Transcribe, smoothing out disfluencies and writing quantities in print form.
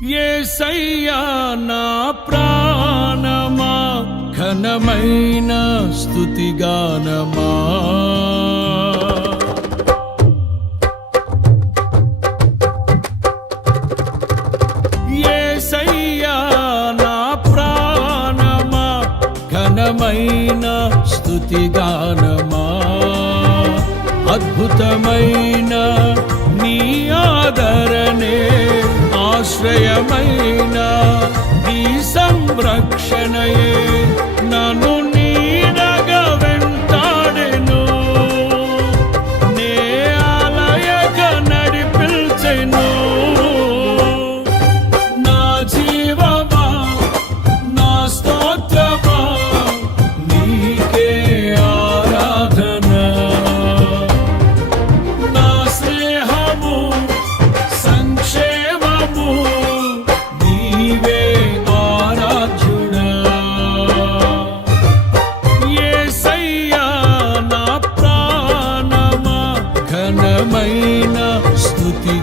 యేసయ్యా నా ప్రాణమా ఘనమైన స్తుతిగానమా యేసయ్యా నా ప్రాణమా ఘనమైన స్తుతిగానమా అద్భుతమైన నీ ఆదరణే ఆశ్రయమైన నీ సంరక్షణయే నన్ను నీడగా వెంటాడెను నే ఆలయక నడిపించెను నా జీవమా నా స్తోత్రమా నీకే ఆరాధన నా స్నేహము సంక్షేమము నీవే ఆరాధ్యుడా యేసయ్యా నా ప్రాణమా ఘనమైన స్తుతి